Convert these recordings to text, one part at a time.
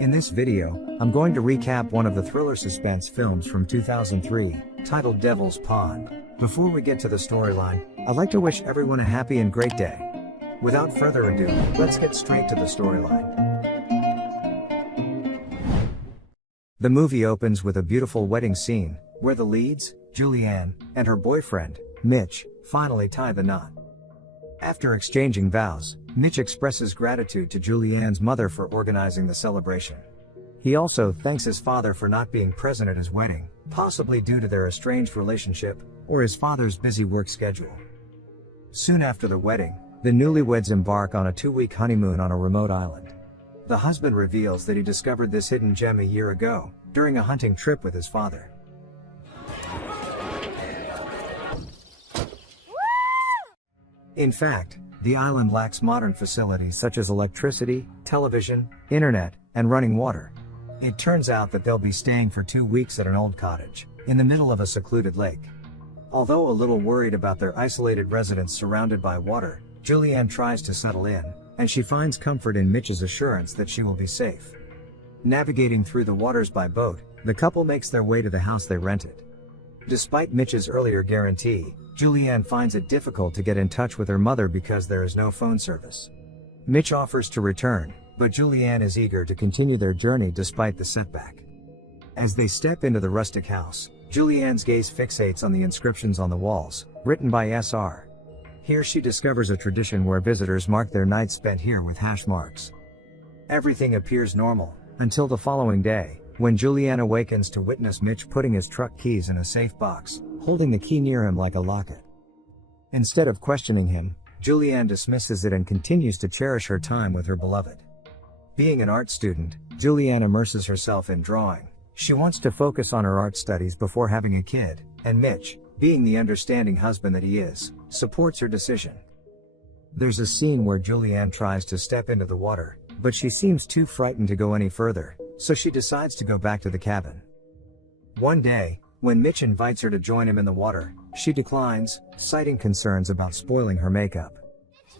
In this video, I'm going to recap one of the thriller suspense films from 2003, titled Devil's Pond. Before we get to the storyline, I'd like to wish everyone a happy and great day. Without further ado, let's get straight to the storyline. The movie opens with a beautiful wedding scene, where the leads, Julianne, and her boyfriend, Mitch, finally tie the knot. After exchanging vows, Mitch expresses gratitude to Julianne's mother for organizing the celebration. He also thanks his father for not being present at his wedding, possibly due to their estranged relationship, or his father's busy work schedule. Soon after the wedding, the newlyweds embark on a 2-week honeymoon on a remote island. The husband reveals that he discovered this hidden gem a year ago, during a hunting trip with his father. In fact, the island lacks modern facilities such as electricity, television, internet, and running water. It turns out that they'll be staying for 2 weeks at an old cottage, in the middle of a secluded lake. Although a little worried about their isolated residence surrounded by water, Julianne tries to settle in, and she finds comfort in Mitch's assurance that she will be safe. Navigating through the waters by boat, the couple makes their way to the house they rented. Despite Mitch's earlier guarantee, Julianne finds it difficult to get in touch with her mother because there is no phone service. Mitch offers to return, but Julianne is eager to continue their journey despite the setback. As they step into the rustic house, Julianne's gaze fixates on the inscriptions on the walls, written by Sr. Here she discovers a tradition where visitors mark their nights spent here with hash marks. Everything appears normal, until the following day, when Julianne awakens to witness Mitch putting his truck keys in a safe box, holding the key near him like a locket. Instead of questioning him, Julianne dismisses it and continues to cherish her time with her beloved. Being an art student, Julianne immerses herself in drawing. She wants to focus on her art studies before having a kid, and Mitch, being the understanding husband that he is, supports her decision. There's a scene where Julianne tries to step into the water, but she seems too frightened to go any further, so she decides to go back to the cabin. One day, when Mitch invites her to join him in the water, she declines, citing concerns about spoiling her makeup.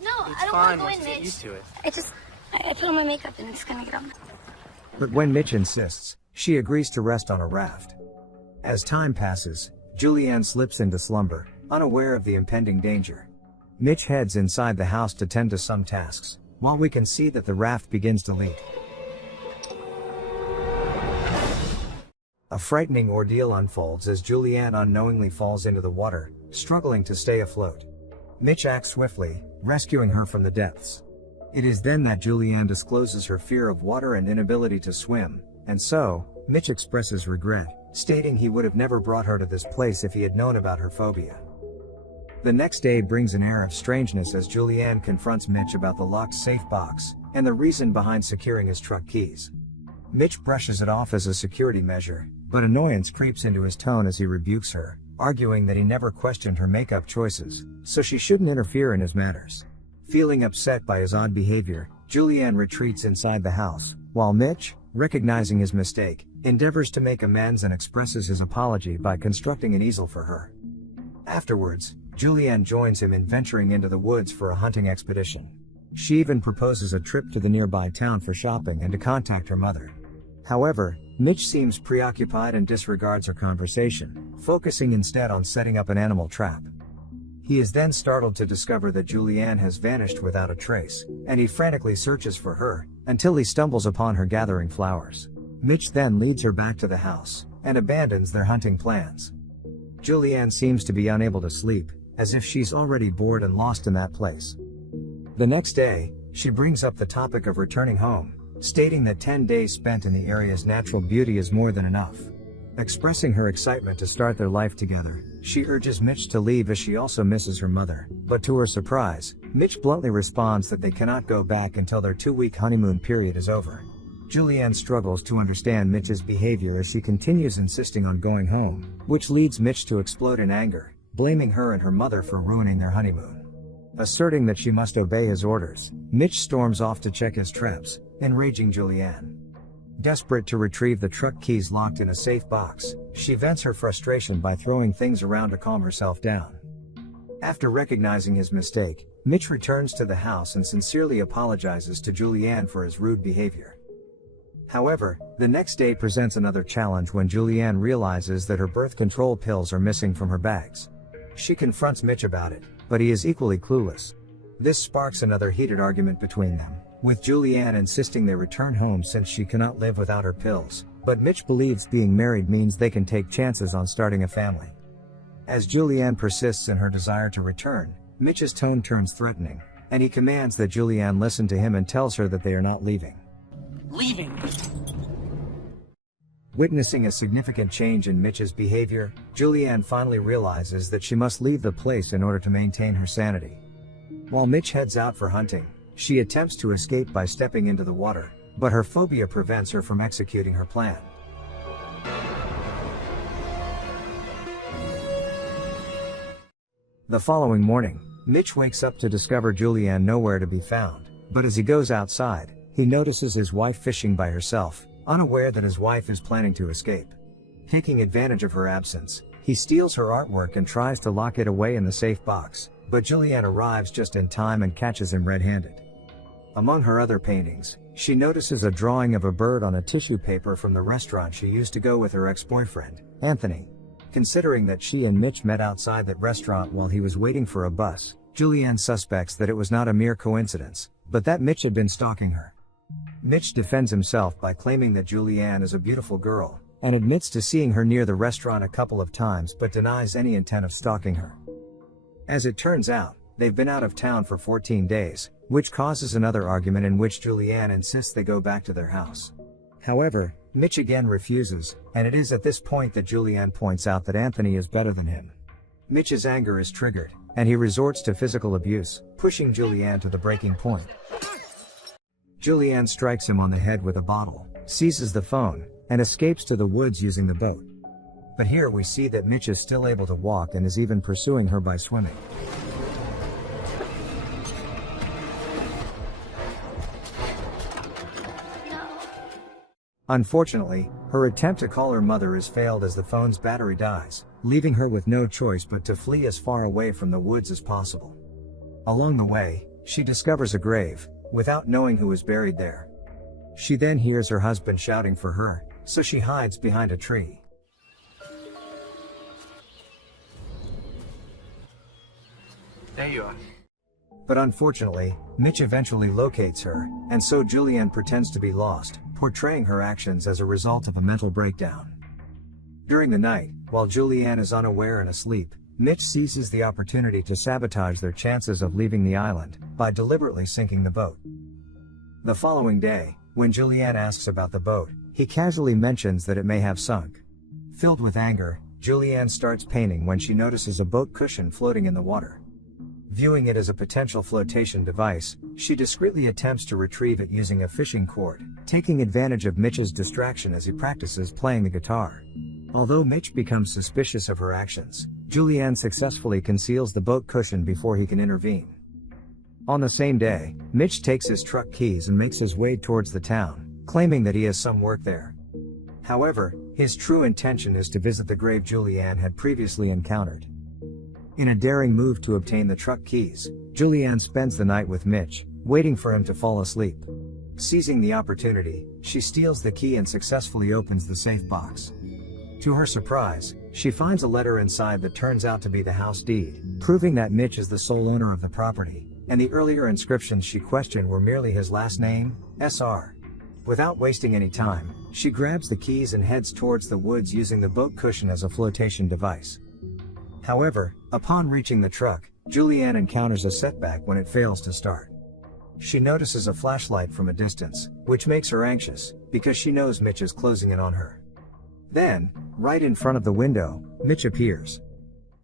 No, I don't want to go in, Mitch. Get used to it. I put on my makeup and it's gonna get on. But when Mitch insists, she agrees to rest on a raft. As time passes, Julianne slips into slumber, unaware of the impending danger. Mitch heads inside the house to tend to some tasks, while we can see that the raft begins to leak. A frightening ordeal unfolds as Julianne unknowingly falls into the water, struggling to stay afloat. Mitch acts swiftly, rescuing her from the depths. It is then that Julianne discloses her fear of water and inability to swim, and so, Mitch expresses regret, stating he would have never brought her to this place if he had known about her phobia. The next day brings an air of strangeness as Julianne confronts Mitch about the locked safe box, and the reason behind securing his truck keys. Mitch brushes it off as a security measure, but annoyance creeps into his tone as he rebukes her, arguing that he never questioned her makeup choices, so she shouldn't interfere in his matters. Feeling upset by his odd behavior, Julianne retreats inside the house, while Mitch, recognizing his mistake, endeavors to make amends and expresses his apology by constructing an easel for her. Afterwards, Julianne joins him in venturing into the woods for a hunting expedition. She even proposes a trip to the nearby town for shopping and to contact her mother. However, Mitch seems preoccupied and disregards her conversation, focusing instead on setting up an animal trap. He is then startled to discover that Julianne has vanished without a trace, and he frantically searches for her, until he stumbles upon her gathering flowers. Mitch then leads her back to the house, and abandons their hunting plans. Julianne seems to be unable to sleep, as if she's already bored and lost in that place. The next day, she brings up the topic of returning home, stating that 10 days spent in the area's natural beauty is more than enough. Expressing her excitement to start their life together, she urges Mitch to leave as she also misses her mother, but to her surprise, Mitch bluntly responds that they cannot go back until their 2-week honeymoon period is over. Julianne struggles to understand Mitch's behavior as she continues insisting on going home, which leads Mitch to explode in anger, blaming her and her mother for ruining their honeymoon. Asserting that she must obey his orders, Mitch storms off to check his traps, enraging Julianne. Desperate to retrieve the truck keys locked in a safe box, she vents her frustration by throwing things around to calm herself down. After recognizing his mistake, Mitch returns to the house and sincerely apologizes to Julianne for his rude behavior. However, the next day presents another challenge when Julianne realizes that her birth control pills are missing from her bags. She confronts Mitch about it, but he is equally clueless. This sparks another heated argument between them, with Julianne insisting they return home since she cannot live without her pills, but Mitch believes being married means they can take chances on starting a family. As Julianne persists in her desire to return, Mitch's tone turns threatening, and he commands that Julianne listen to him and tells her that they are not leaving. Leaving! Witnessing a significant change in Mitch's behavior, Julianne finally realizes that she must leave the place in order to maintain her sanity. While Mitch heads out for hunting, she attempts to escape by stepping into the water, but her phobia prevents her from executing her plan. The following morning, Mitch wakes up to discover Julianne nowhere to be found, but as he goes outside, he notices his wife fishing by herself, unaware that his wife is planning to escape. Taking advantage of her absence, he steals her artwork and tries to lock it away in the safe box, but Julianne arrives just in time and catches him red-handed. Among her other paintings, she notices a drawing of a bird on a tissue paper from the restaurant she used to go with her ex-boyfriend, Anthony. Considering that she and Mitch met outside that restaurant while he was waiting for a bus, Julianne suspects that it was not a mere coincidence, but that Mitch had been stalking her. Mitch defends himself by claiming that Julianne is a beautiful girl, and admits to seeing her near the restaurant a couple of times but denies any intent of stalking her. As it turns out, they've been out of town for 14 days, which causes another argument in which Julianne insists they go back to their house. However, Mitch again refuses, and it is at this point that Julianne points out that Anthony is better than him. Mitch's anger is triggered, and he resorts to physical abuse, pushing Julianne to the breaking point. Julianne strikes him on the head with a bottle, seizes the phone, and escapes to the woods using the boat. But here we see that Mitch is still able to walk and is even pursuing her by swimming. Unfortunately, her attempt to call her mother has failed as the phone's battery dies, leaving her with no choice but to flee as far away from the woods as possible. Along the way, she discovers a grave, without knowing who is buried there. She then hears her husband shouting for her, so she hides behind a tree. There you are. But unfortunately, Mitch eventually locates her, and so Julianne pretends to be lost, portraying her actions as a result of a mental breakdown. During the night, while Julianne is unaware and asleep, Mitch seizes the opportunity to sabotage their chances of leaving the island by deliberately sinking the boat. The following day, when Julianne asks about the boat, he casually mentions that it may have sunk. Filled with anger, Julianne starts painting when she notices a boat cushion floating in the water. Viewing it as a potential flotation device, she discreetly attempts to retrieve it using a fishing cord, taking advantage of Mitch's distraction as he practices playing the guitar. Although Mitch becomes suspicious of her actions, Julianne successfully conceals the boat cushion before he can intervene. On the same day, Mitch takes his truck keys and makes his way towards the town, claiming that he has some work there. However, his true intention is to visit the grave Julianne had previously encountered. In a daring move to obtain the truck keys, Julianne spends the night with Mitch, waiting for him to fall asleep. Seizing the opportunity, she steals the key and successfully opens the safe box. To her surprise, she finds a letter inside that turns out to be the house deed, proving that Mitch is the sole owner of the property, and the earlier inscriptions she questioned were merely his last name, SR. Without wasting any time, she grabs the keys and heads towards the woods using the boat cushion as a flotation device. However, upon reaching the truck, Julianne encounters a setback when it fails to start. She notices a flashlight from a distance, which makes her anxious, because she knows Mitch is closing in on her. Then, right in front of the window, Mitch appears.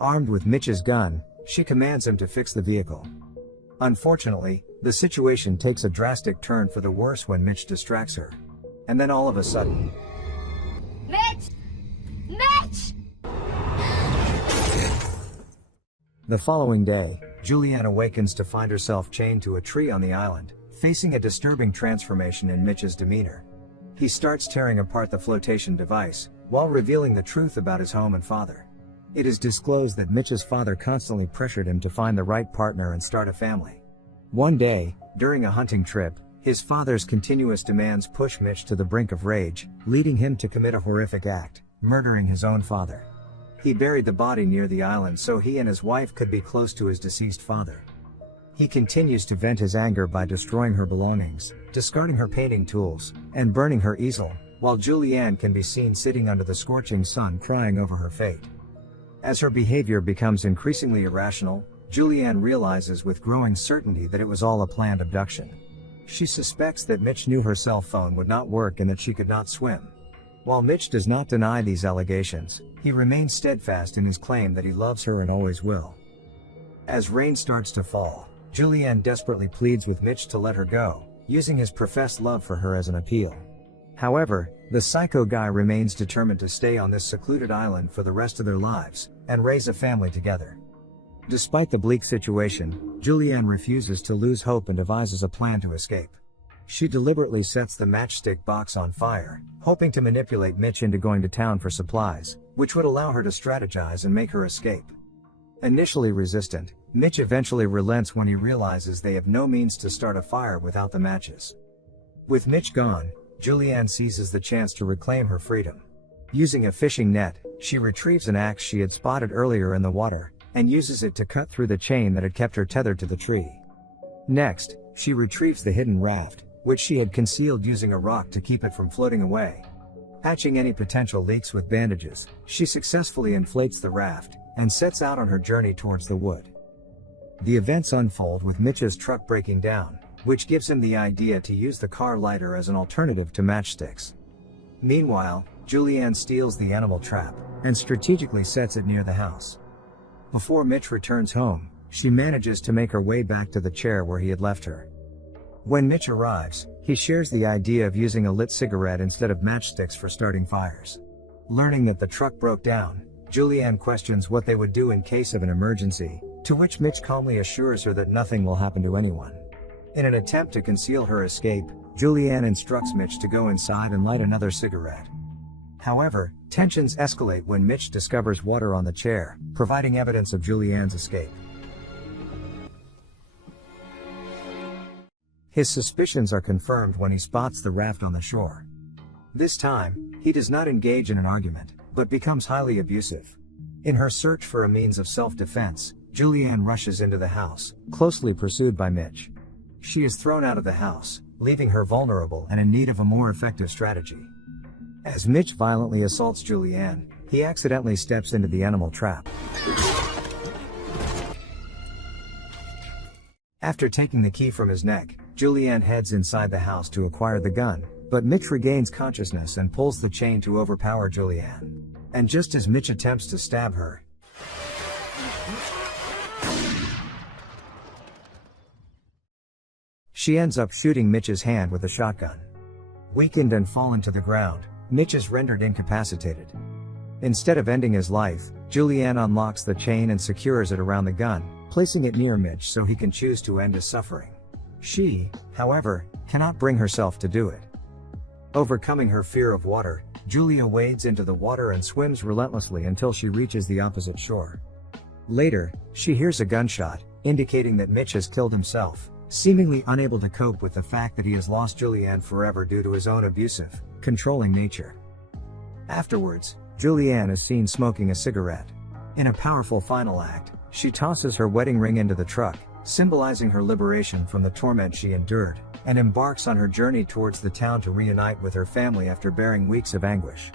Armed with Mitch's gun, she commands him to fix the vehicle. Unfortunately, the situation takes a drastic turn for the worse when Mitch distracts her. And then all of a sudden... Mitch! Mitch! The following day, Julianne awakens to find herself chained to a tree on the island, facing a disturbing transformation in Mitch's demeanor. He starts tearing apart the flotation device, while revealing the truth about his home and father. It is disclosed that Mitch's father constantly pressured him to find the right partner and start a family. One day, during a hunting trip, His father's continuous demands push Mitch to the brink of rage, leading him to commit a horrific act, murdering his own father. He buried the body near the island so he and his wife could be close to his deceased father. He continues to vent his anger by destroying her belongings, discarding her painting tools, and burning her easel, while Julianne can be seen sitting under the scorching sun crying over her fate. As her behavior becomes increasingly irrational, Julianne realizes with growing certainty that it was all a planned abduction. She suspects that Mitch knew her cell phone would not work and that she could not swim. While Mitch does not deny these allegations, he remains steadfast in his claim that he loves her and always will. As rain starts to fall, Julianne desperately pleads with Mitch to let her go, using his professed love for her as an appeal. However, the psycho guy remains determined to stay on this secluded island for the rest of their lives, and raise a family together. Despite the bleak situation, Julianne refuses to lose hope and devises a plan to escape. She deliberately sets the matchstick box on fire, hoping to manipulate Mitch into going to town for supplies, which would allow her to strategize and make her escape. Initially resistant, Mitch eventually relents when he realizes they have no means to start a fire without the matches. With Mitch gone, Julianne seizes the chance to reclaim her freedom. Using a fishing net, she retrieves an axe she had spotted earlier in the water, and uses it to cut through the chain that had kept her tethered to the tree. Next, she retrieves the hidden raft, which she had concealed using a rock to keep it from floating away. Patching any potential leaks with bandages, she successfully inflates the raft, and sets out on her journey towards the wood. The events unfold with Mitch's truck breaking down, which gives him the idea to use the car lighter as an alternative to matchsticks. Meanwhile, Julianne steals the animal trap, and strategically sets it near the house. Before Mitch returns home, she manages to make her way back to the chair where he had left her. When Mitch arrives, he shares the idea of using a lit cigarette instead of matchsticks for starting fires. Learning that the truck broke down, Julianne questions what they would do in case of an emergency, to which Mitch calmly assures her that nothing will happen to anyone. In an attempt to conceal her escape, Julianne instructs Mitch to go inside and light another cigarette. However, tensions escalate when Mitch discovers water on the chair, providing evidence of Julianne's escape. His suspicions are confirmed when he spots the raft on the shore. This time, he does not engage in an argument, but becomes highly abusive. In her search for a means of self-defense, Julianne rushes into the house, closely pursued by Mitch. She is thrown out of the house, leaving her vulnerable and in need of a more effective strategy. As Mitch violently assaults Julianne, he accidentally steps into the animal trap. After taking the key from his neck, Julianne heads inside the house to acquire the gun, but Mitch regains consciousness and pulls the chain to overpower Julianne. And just as Mitch attempts to stab her, she ends up shooting Mitch's hand with a shotgun. Weakened and fallen to the ground, Mitch is rendered incapacitated. Instead of ending his life, Julianne unlocks the chain and secures it around the gun, placing it near Mitch so he can choose to end his suffering. She, however, cannot bring herself to do it. Overcoming her fear of water, Julia wades into the water and swims relentlessly until she reaches the opposite shore. Later, she hears a gunshot, indicating that Mitch has killed himself, seemingly unable to cope with the fact that he has lost Julianne forever due to his own abusive, controlling nature. Afterwards, Julianne is seen smoking a cigarette. In a powerful final act, she tosses her wedding ring into the truck, symbolizing her liberation from the torment she endured, and embarks on her journey towards the town to reunite with her family after bearing weeks of anguish.